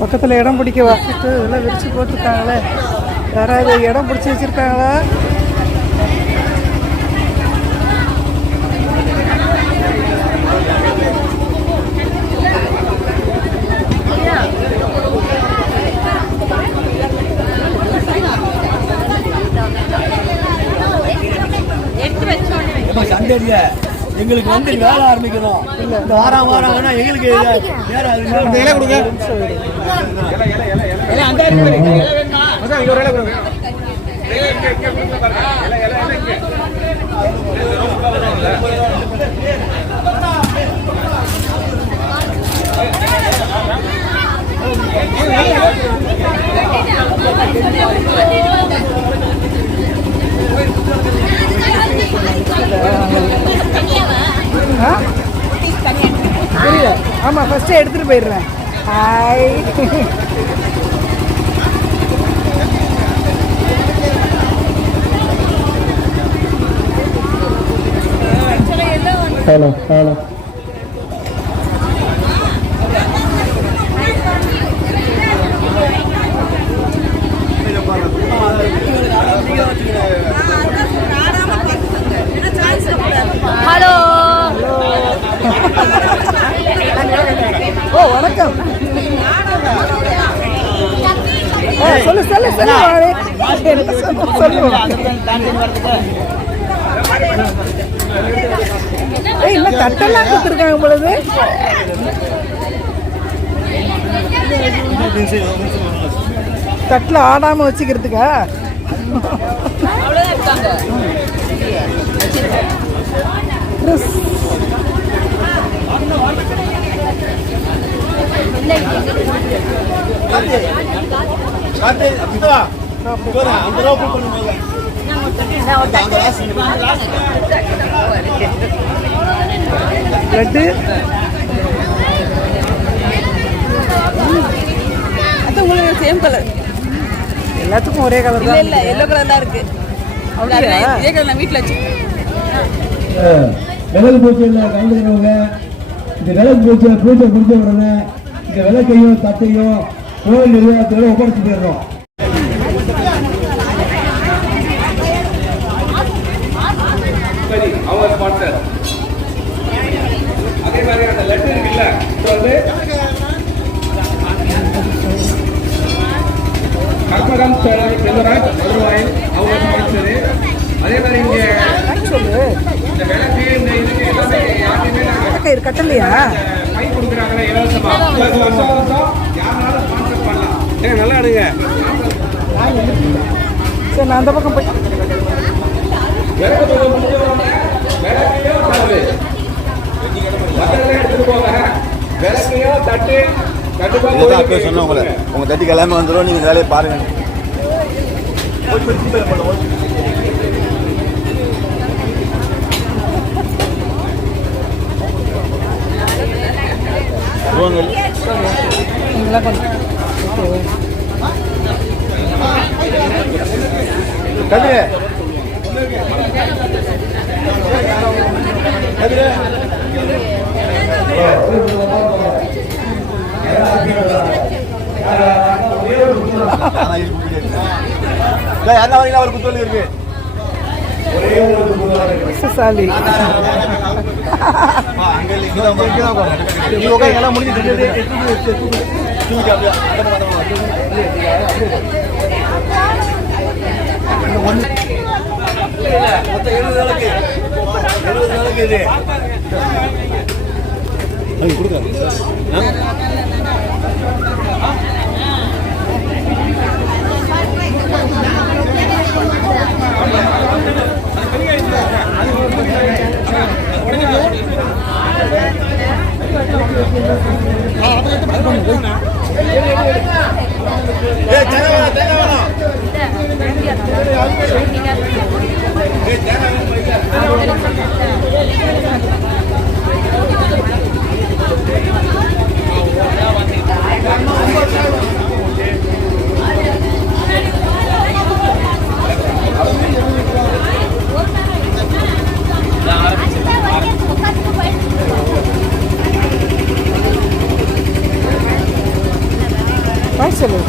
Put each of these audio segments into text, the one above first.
பக்கத்தில் இடம் பிடிக்க வச்சுட்டு இதெல்லாம் விரிச்சு போட்டிருக்காங்களே. யாராவது இடம் பிடிச்சி வச்சுருக்காங்களா? எங்களுக்கு வந்து வேலை ஆரம்பிக்கணும். இந்த வாரம் வாராங்கன்னா எங்களுக்கு இலை கொடுங்க. புரியல. ஆமாம், ஃபஸ்ட்டு எடுத்துகிட்டு போயிடுறேன். ஹாய். Hello hello. ஹலோ. ஓ வணக்கம். சொல்லு சொல்லு சொல்லு இன்னும் தட்டெல்லாம் கொடுத்துருக்காங்க பொழுது. தட்டில் ஆடாமல் வச்சுக்கிறதுக்கா? லட்டு அது உங்களுக்கு சேம் கலர். எல்லாத்துக்கும் ஒரே கலர் தான். இல்லை எல்லோ கலர் தான் இருக்கு. அப்படியா? இதே கலர் நான் வீட்டில் வச்சு விலகு பூச்சியில் கலந்துக்கிறவங்க இந்த விலகு பூச்சியை பூச்சை கொடுத்த உடனே இந்த விளக்கையும் தட்டையும் கோவில் நிர்வாகத்தோட ஒப்படைச்சு போயிடுறோம். அதே மாதிரி அந்த லெட்டர் இருக்குல்ல, கற்பகம் செல்வராஜ் வருவாயில் அவங்க படிச்சது. அதே மாதிரி இங்க இந்த விளக்கு இந்த இதுக்கு எல்லாமே யாருமே கட்டலையா கை கொடுக்குறாங்களே இலவசமா. வருஷம் வருஷம் யாருனாலும் ஸ்பான்சர் பண்ணலாம். நல்லா எடுங்க. சரி, நான் அந்த பக்கம் போய் விளக்கையோ தட்டு சொன்ன உங்க தட்டிக்கு எல்லாமே வந்துடும். நீங்க வேலையை பாருங்க. யாரா ஒரு குத்தல் இருக்கு. சாலி மொத்தம் 70 நாளுக்கு இது கொடுங்க. தேங்காய் சொல்லு.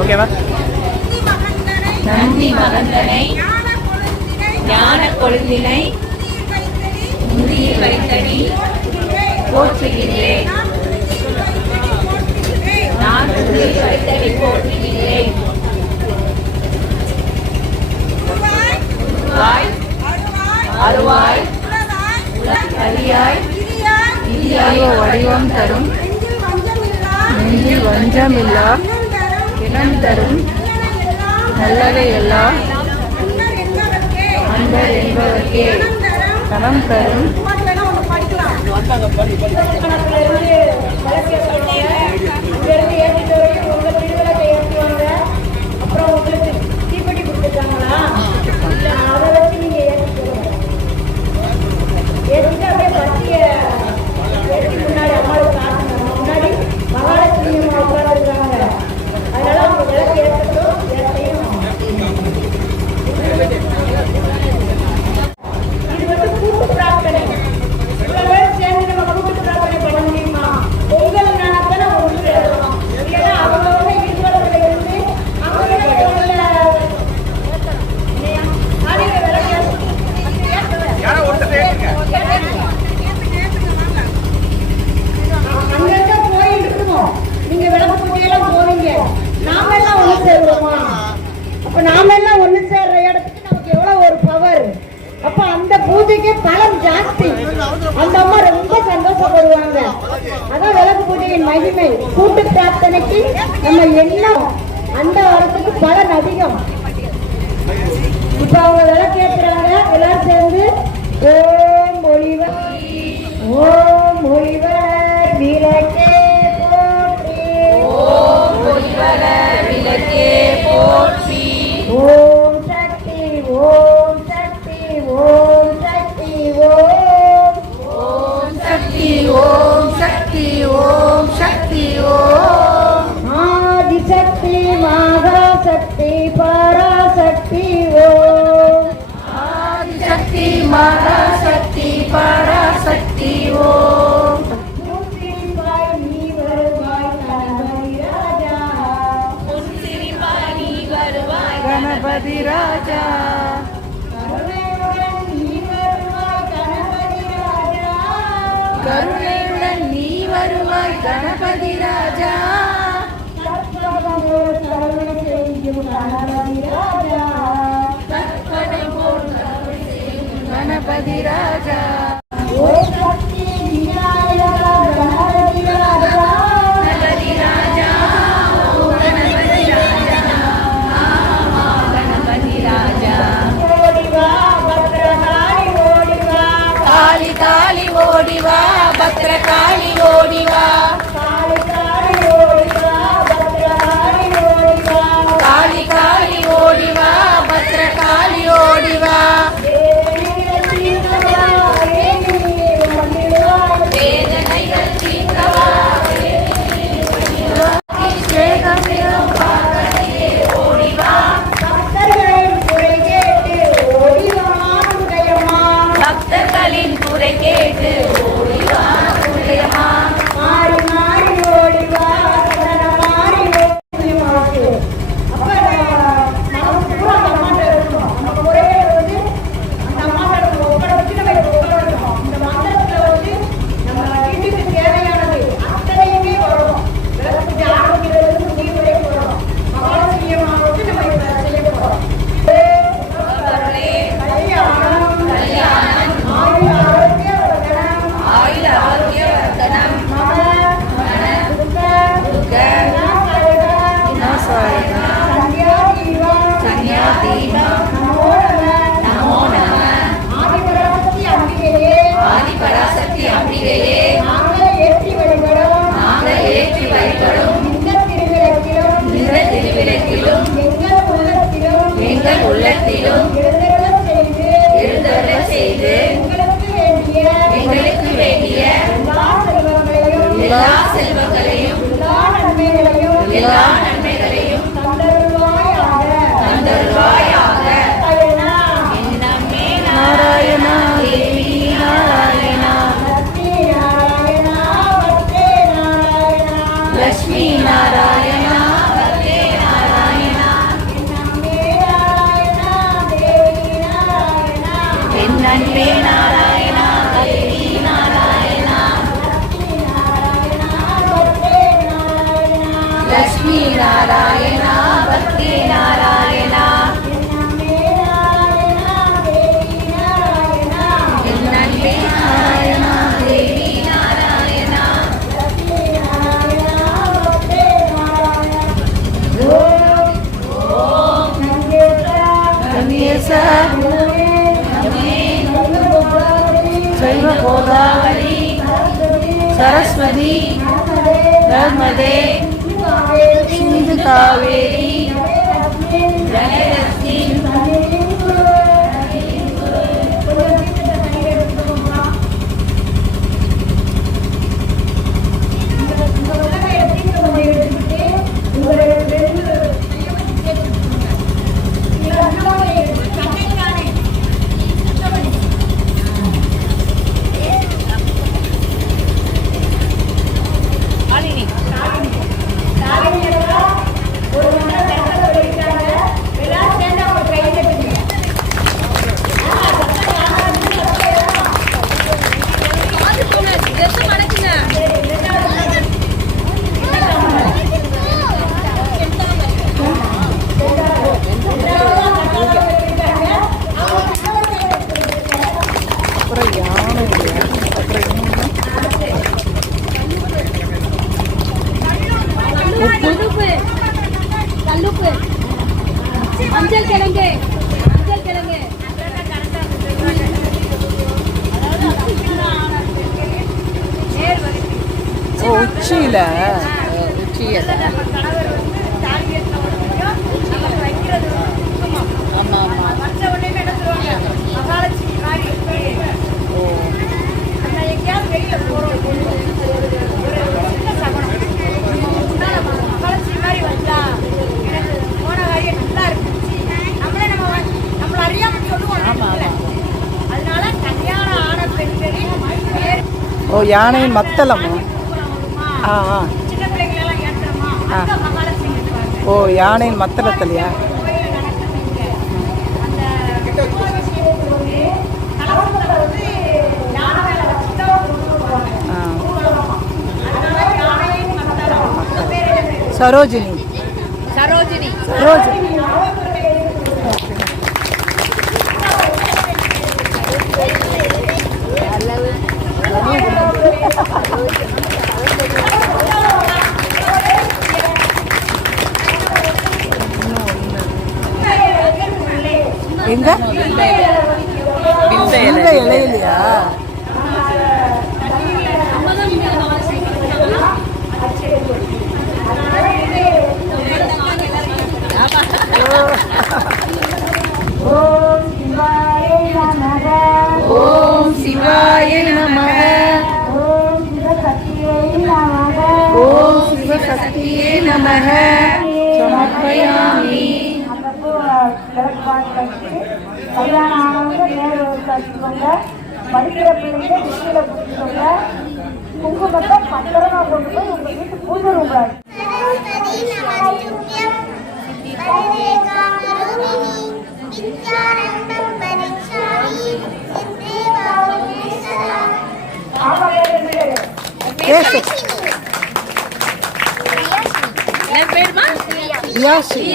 ஓகேவா? நந்தி மகந்தனை ஞான கொழுந்தினை முதியில் வைத்தடி போற்றுகிறேன். நான் முதியில் வைத்தடி போற்றுகிறேன். அருவாய் அரியாய் இந்தியாயோ வடிவம் தரும் நெஞ்சில் வஞ்சமில்லா இனம் தரும் நல்லதை எல்லாம் அன்பர் என்பவர்க்கே கணம் தரும் அப்புறம் உங்களுக்கு தீப்பெட்டி கொடுத்துருக்காங்களா? அதை வச்சு நீங்க ஏற்றிட்டு அப்படியே பத்திய ஏற்றி முன்னாடி அம்மாவுக்கு காட்டணும். முன்னாடி மகாலட்சுமி அம்மா உட்காந்துருக்காங்க. அதனால அவங்க விளக்கு ஏற்றட்டும் ஏற்றையும். இது வந்து கூட்டு பிரார்த்தனை. இவ்வளவு பேர் சேர்ந்து நம்ம கூட்டு பிரார்த்தனை பண்ண முடியுமா? பொங்கல் நாளத்தான ஒன்று எழுதணும். இல்லைன்னா அவங்கவுங்க ஈஸ்வரத்துல இருந்து அவங்க அங்கங்க கோயில் இருக்கணும். நீங்க விளக்கு பூஜையெல்லாம் போவீங்க. நாம எல்லாம் ஒண்ணு சேருவோமா? அப்ப நாம எல்லாம் ஒண்ணு சேர்ற இடத்துக்கு நமக்கு எவ்வளவு ஒரு பவர். அப்ப அந்த பூஜைக்கு பலம் ஜாஸ்தி. அந்த அம்மா ரொம்ப சந்தோஷப்படுவாங்க. அதான் விளக்கு பூஜையின் மகிமை. கூட்டு பிரார்த்தனைக்கு நம்ம எண்ணம் அந்த வரத்துக்கு பலன் அதிகம். இப்ப அவங்க விளக்கு ஏற்றுறாங்க. எல்லாரும் சேர்ந்து ஓம் ஒளிவர் ஓம் ஒளிவர் விளக்கே போற்றி ஓம் ஒளிவர விளக்கே போற்றி ஓம் சக்தி ஓம் சக்தி ஓம் சக்தி ஓம் ஓம் சக்தி ஓம் சக்தி ஓம் சக்தி ஓம் ஆதிசக்தி மகாசக்தி பராசக்தி ஓம் ஆதிசக்தி மகாசக்தி பராசக்தி ஓம் முத்திரிப்பாய் நீ வருவாய் கணபதி ராஜா சிரிப்பாய் நீ வருவாய் கணபதி ராஜா கருணையுடன் நீ வருவாய் கணபதி ராஜா கருணையுடன் நீ வருவாய் கணபதி ராஜா கற்பகமோ கருணை செய்யும் கணபதி ராஜா கற்பனை போல் கருணை செய்யும் கணபதி ராஜா ஓம் சக்தி விநாயகா கணபதி ராஜா கணபதி ராஜா ஓம் கணபதி ராஜா ஆமா கணபதி ராஜா ஓடிவா பத்ரகாளி ஓடிவா காளி காளி ஓடிவா பத்ரகாளி ஓடிவா காளி காளி ஓடிவா பத்ரகாளி சன்னியாதீபம் நமோ நம ஆதிபராசக்தி அம்பிகையே நாங்கள் ஏற்றி வழிபடும் இந்த திருவிளக்கிலும் எங்கள் உள்ளத்திலும் எழுந்தருளச் செய்து எங்களுக்கு வேண்டிய எல்லா செல்வங்களையும் எல்லா நன்மைகளையும் தந்தருள்வாயாக. நாராயணா தேவி நாராயணா லட்சுமி நாராயணா வந்தே நாராயணா என் அன்பே நாராயணா தேவி நாராயணா லட்சுமி நாராயணா வந்தே நாராயணா என் அன்பே நாராயணா தேவி நாராயணா கணேசா சைவ கோதாவரி சரஸ்வதி நர்மதே சிந்து காவேரி ஜெயலட்சுமி கல்லுப்பு மஞ்சள் கிழங்கு உச்சியில ஆமா ஆமா ஓ யானையின் மத்தளமா? ஆ ஆ ஓ யானையின் மத்தளத்திலையா? சரோஜினி சரோஜினி எங்க இந்த இலையிலையா? ஓம் சிவாய நமக ஓம் சிவசக்தியே நமக சமர்ப்பயாமி. கல்யாணம் ஆனவங்க நேரம் கட்டிக்கோங்க, படிக்கிற பிள்ளைங்க வீட்டில பிடிச்சிக்கோங்க, குங்குமத்தை பத்திரமா கொண்டு போய் உங்க வீட்டு பூஜை ரூம்ல யாஷினி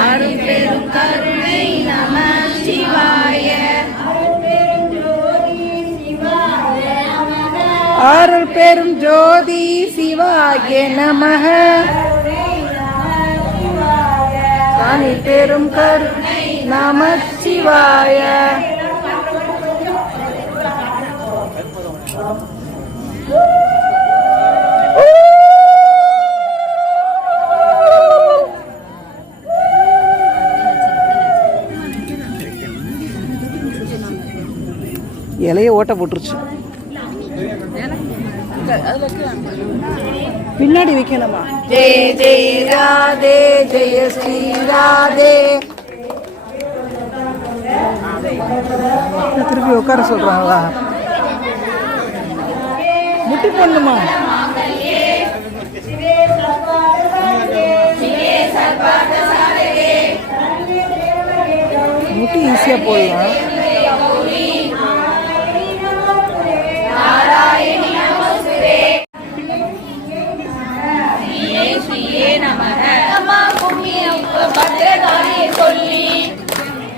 அருள் பெரும் கருணை நம சிவாய. அருள் பெரும் ஜோதி சிவாய நமக. தனி பெரும் கருணை நமச்சிவாய. இலைய ஓட்ட போட்டுருச்சு. பின்னாடி வைக்கணுமா? ஜெய ஜெய ராதே ஜெய ஸ்ரீ ராதே. திருப்பி உட்கார சொல்றாங்களா? முட்டி பண்ணுமா? முட்டி ஈஸியா போடலாம்.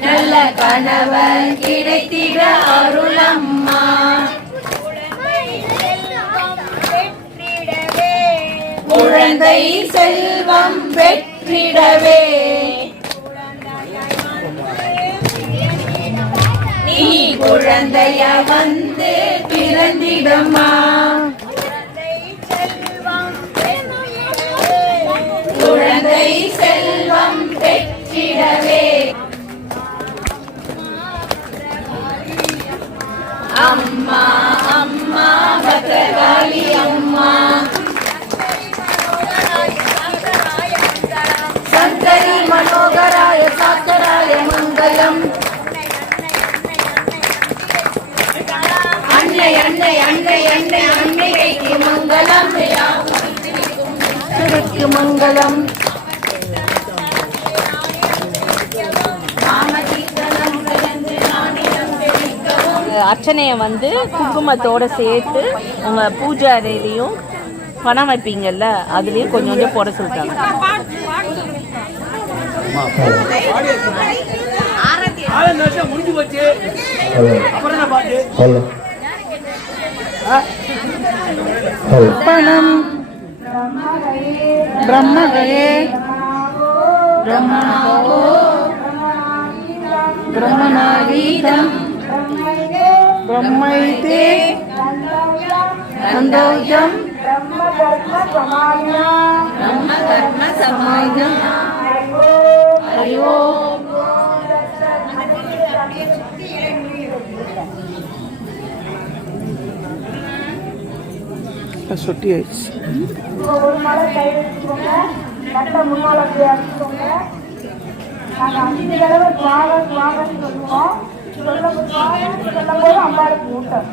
நல்ல கணவன் கிடைத்திட அருளம்மா. குழந்தை செல்வம் பெற்றிடவே நீ குழந்தைய வந்து பிறந்திடம்மா. குழந்தை செல்வம் பெற்றிடவே அம்மா அம்மா பத்ரகாளி அம்மா. சங்கரி மனோகராய சாக்கராய மங்களம். அன்னை அன்னை அன்னை அன்னை அன்னைக்கு மங்களம். மங்களம். அர்ச்சனையை வந்து குங்குமத்தோடு சேர்த்து உங்கள் பூஜை அறையிலையும் பணம் வைப்பீங்கல்ல, அதுலேயும் கொஞ்சம் கொஞ்சம் போட சொல்லிட்டாங்க. முடிஞ்சு போச்சு. அப்புறம் பாட்டு பணம் பிரம்மகயே பிரம்மணாவோ பிரம்மணாதீதம் பிரம்மைதே நந்தௌஜம் பிரம்ம கர்ம சமாயா. பிரம்ம கர்ம சமாயம். ஹரி ஓம். சொட்டி ஆயிடுச்சு. ஒரு மலை கை வச்சுக்கோங்க, கட்டை முன்னால அப்படி அடிச்சுக்கோங்க. நாங்கள் 5 தடவை சுவாகன் சுவாகன் சொல்லுவோம். சொல்லும்போது அம்பாளுக்கு ஊட்டம்.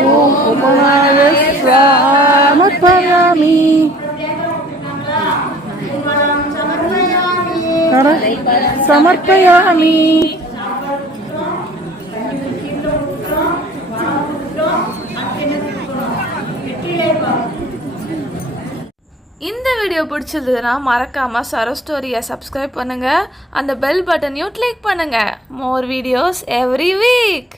ஓம் உமாய சமர்ப்பயாமி. சமர்ப்பயாமி. இந்த வீடியோ பிடிச்சிருந்ததுன்னா மறக்காமல் சரோ ஸ்டோரியை சப்ஸ்கிரைப் பண்ணுங்கள். அந்த பெல் பட்டனையும் கிளிக் பண்ணுங்கள். More videos every week.